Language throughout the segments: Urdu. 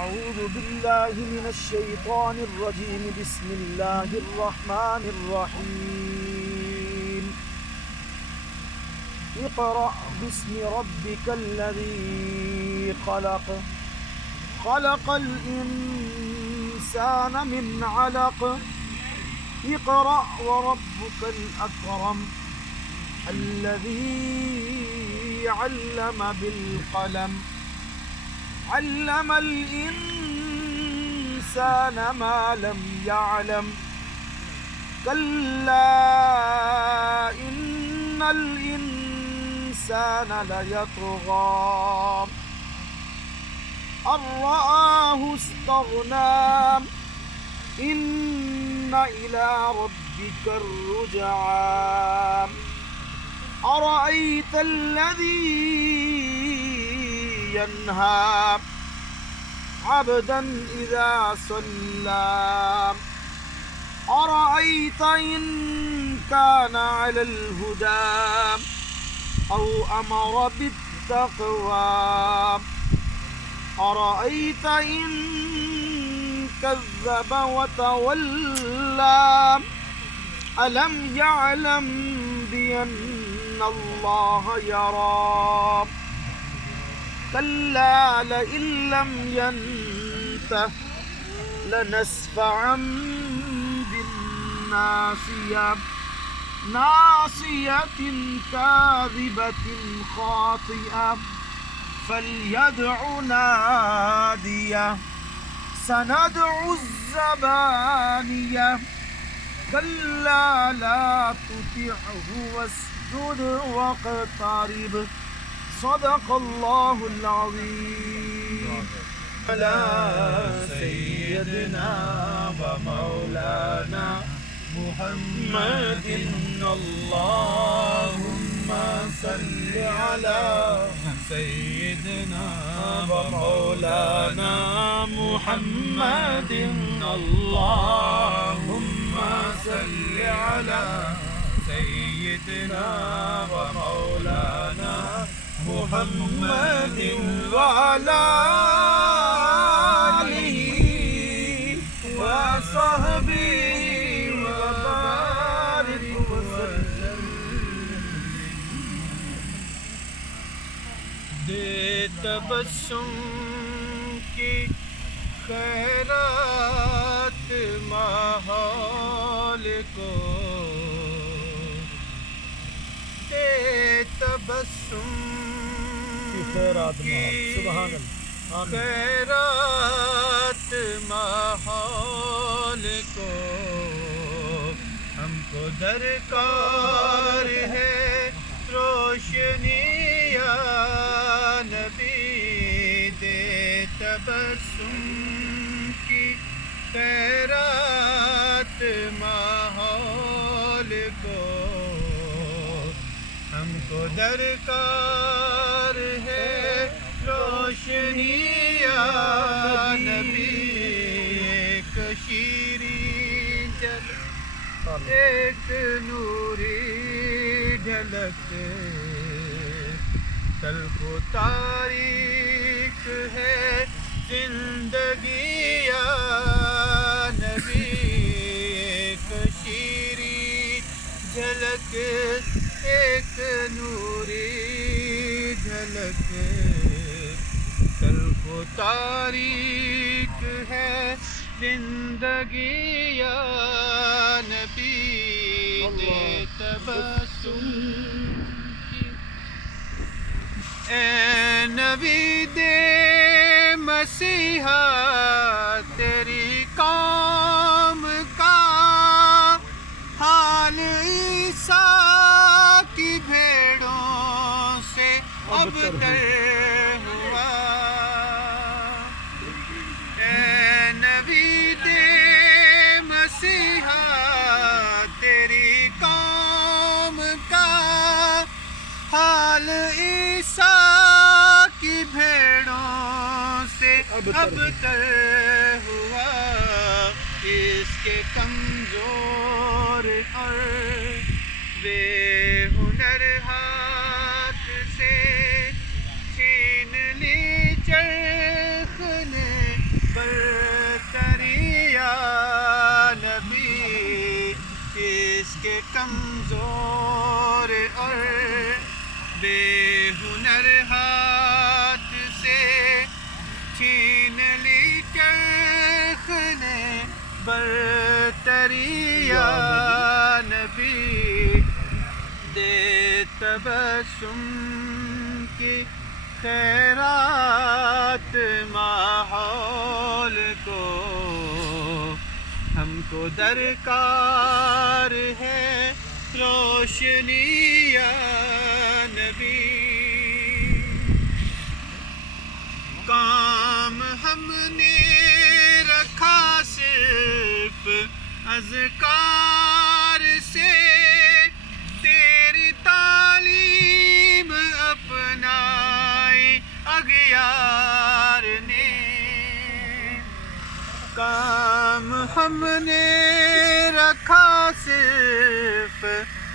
أعوذ بالله من الشيطان الرجيم. بسم الله الرحمن الرحيم. اقرأ باسم ربك الذي خلق. خلق الإنسان من علق. اقرأ وربك الأكرم الذي علم بالقلم. علم الإنسان ما لم يعلم. كلا إن الإنسان ليطغى أن رآه استغنى. إن إلى ربك الرجعى. أرأيت الذي ينهى عبدا إذا صلى. أرأيت إن كان على الهدى أو أمر بالتقوى. أرأيت إن كذب وتولى. ألم يعلم بأن الله يرى. كلا لئن لم ينته لنسفعا بالناصية. ناصية كاذبة خاطئة فليدع ناديه. سندع الزبانية. كلا لا تطعه واسجد واقترب. صدق الله العظيم. على سيدنا ومولانا محمد اللهم صل على سيدنا ومولانا محمد اللهم صل على سيدنا ومولانا محمد وعلى آله وصحبه وبارك وسلم. دے تبسم کی خیرات ماحول کو. دے تبسم خیرات ماحول کو. ہم کو درکار ہے روشنی یا نبی. دے تبسم کی خیرات ماحول کو. ہم کو درکار ہے روشنی یا نبی. ایک شیریں جھلک ایک نوری جھلک. تلخ و تاریک ہے زندگی یا نبی. ایک شیریں جھلک ایک نوری جھلک. تلخ و تاریک ہے زندگی یا نبی. دے تبسم کی اے نبی دے مسیحا تیری قوم کا حال عیسیٰ کی بھیڑوں سے ابتر ہوا. اے نبی دے مسیحا تیری قوم کا حال عیسیٰ کی بھیڑوں سے ابتر ہوا. اس کے کمزور اور بے ہنر ہاتھ سے چھین لی چرخ نے کمزور اور بے ہنر ہاتھ سے چھین لی چرخ نے برتری یا نبی دے تبسم کی خیرات ماحول کو ہم کو درکار ہے روشنی یا نبی کام ہم نے رکھا صرف اذکار سے تیری تعلیم اپنائی اغیار نے کام ہم نے رکھا صرف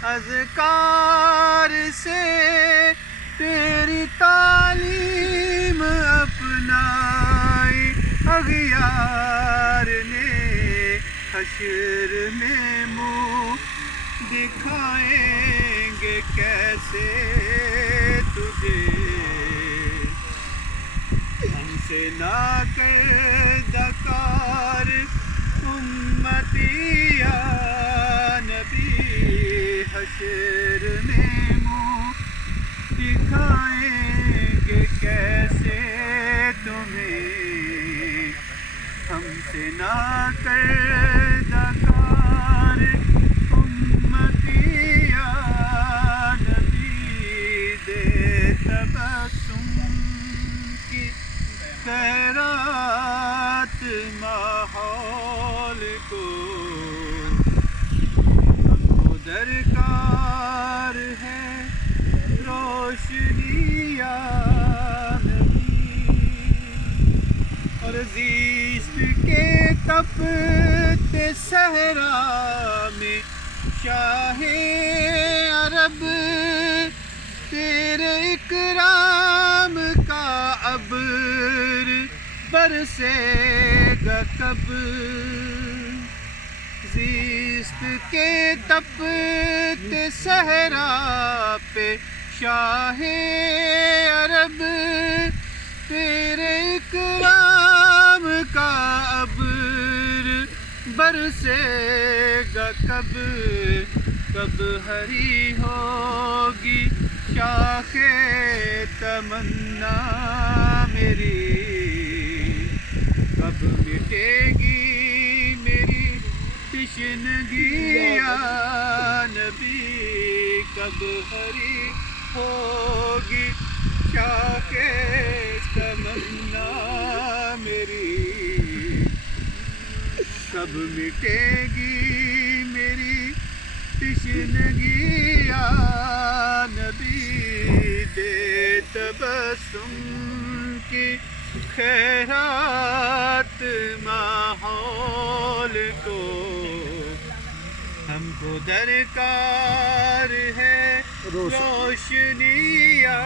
اذکار سے تیری تعلیم اپنائی اغیار نے حشر میں منہ دکھائیں گے کیسے تجھے ہم سے نہ کر دکار امتی یا نبی حشر میں منہ دکھائیں گے کیسے تمہیں ہم سے نہ کر دکار امتی یا نبی دے تبسم کی خیرات ماحول کو ہم کو درکار ہے روشنی یا نبی اور زیست کے تپتے صحرا میں شاہ عرب تیرے اکرام کا ابر برسے گا کب زیست کے تپتے صحرا پہ شاہ عرب تیرے اکرام کا ابر برسے گا کب کب ہری ہوگی شاخ تمنا میری کب مٹے گی میری تشنگی یا نبی کب ہری ہوگی شاخ تمنا میری کب مٹے گی میری تشنگی یا نبی دے تبسم کی خیرات ماحول کو ہم کو درکار ہے روشنی یا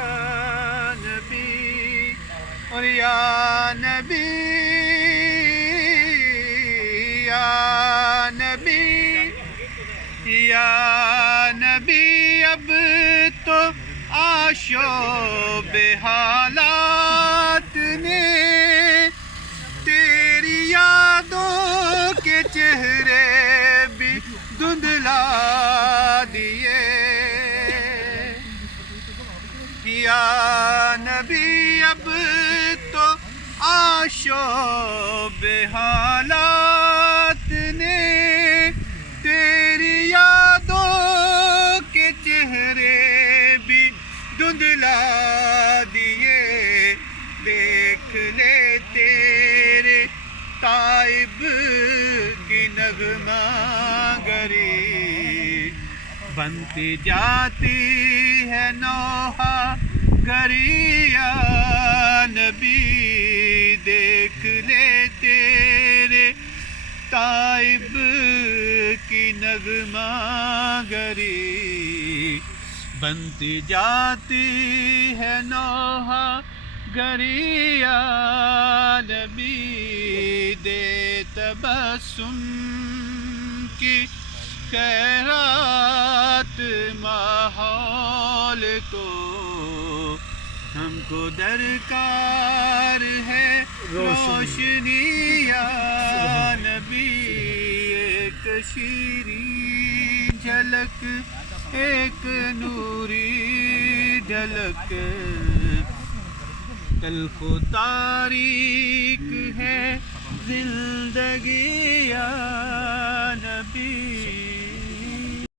نبی اور یا نبی یا نبی یا نبی اب تو آشوب حالات نے تیری یادوں کے چہرے بھی دھندلا دیے یا نبی اب تو آشوب حالات نے تیری یادوں کے چہرے بھی دھندلا دیے دیکھ لے تیرے تائب کی نغمہ گری بنتی جاتی ہے نوحہ گری یا نبی دیکھ لے تیرے تائب کی نغمہ گری بنتی جاتی ہے نوحہ گری یا نبی دے تبسم کی خیرات ماحول تو ہم کو درکار ہے روشنی یا نبی، ایک شیریں جھلک ایک نوری جھلک، تلخ و تاریک ہے زندگی یا نبی،